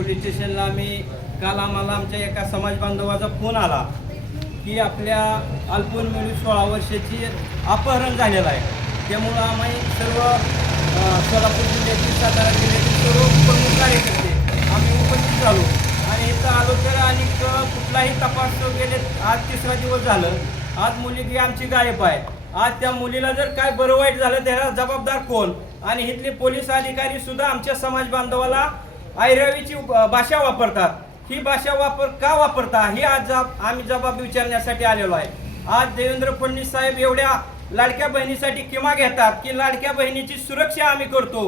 Police स्टेशनला काल आम्हाला आमच्या एका समाज बांधवाचा फोन आला की आपल्या अल्पवयीन मुली 16 वर्षाची अपहरण झालेलं आहे। त्यामुळं आम्ही सर्व सोलापूर जिल्ह्यातील, सातारा जिल्ह्यातील सर्व प्रमुख कार्यकर्ते आम्ही उपस्थित झालो आणि इथं आलो तर आणि कुठलाही तपास गेले आज 3रा दिवस झालं। आज मुलगी आमची गायब आहे। आज त्या मुलीला जर काय बरं वाईट झालं त्याला जबाबदार कोण? आणि इथले पोलीस अधिकारी सुद्धा आमच्या समाज बांधवाला ऐरावीची भाषा वापरतात। ही भाषा का वापरता ही आज आम्ही जबाब विचारण्यासाठी आलेलो आहे। आज देवेंद्र फडणवीस साहेब एवढ्या लाडक्या बहिणीसाठी किमा घेतात की लाडक्या बहिणीची सुरक्षा आम्ही करतो।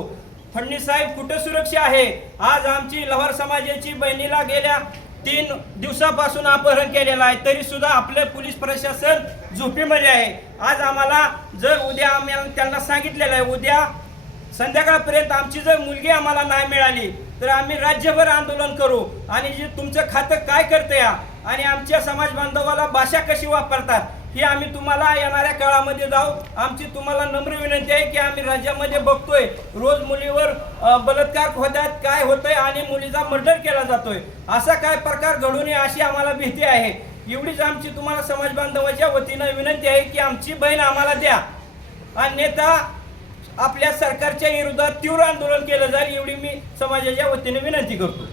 फडणवीस साहेब कुठं सुरक्षा आहे? आज आमची लवार समाजाची बहिणीला गेल्या 3 दिवसापासून अपहरण केलेलं आहे, तरी सुद्धा आपले पोलीस प्रशासन झोपेमध्ये आहे। आज आम्हाला जर उद्या आम्ही त्यांना सांगितलेलं आहे उद्या संध्याकाळपर्यंत आमची जर मुलगी आम्हाला नाही मिळाली तर आम्ही राज्यभर आंदोलन करू आणि जे तुमचं खातं काय करते आणि आमच्या समाज बांधवाला भाषा कशी वापरतात ही आम्ही तुम्हाला येणाऱ्या काळामध्ये जाऊ। आमची तुम्हाला नम्र विनंती आहे की आम्ही राज्यामध्ये बघतोय रोज मुलीवर बलात्कार होतात, काय होतंय आणि मुलीचा मर्डर केला जातोय। असा काय प्रकार घडू नये अशी आम्हाला भीती आहे। एवढीच आमची तुम्हाला समाज बांधवाच्या वतीनं विनंती आहे की आमची बहीण आम्हाला द्या, अन्यथा आपल्या सरकारच्या विरोधात तीव्र आंदोलन केलं जाईल एवढी मी समाजाच्या वतीने विनंती करतो।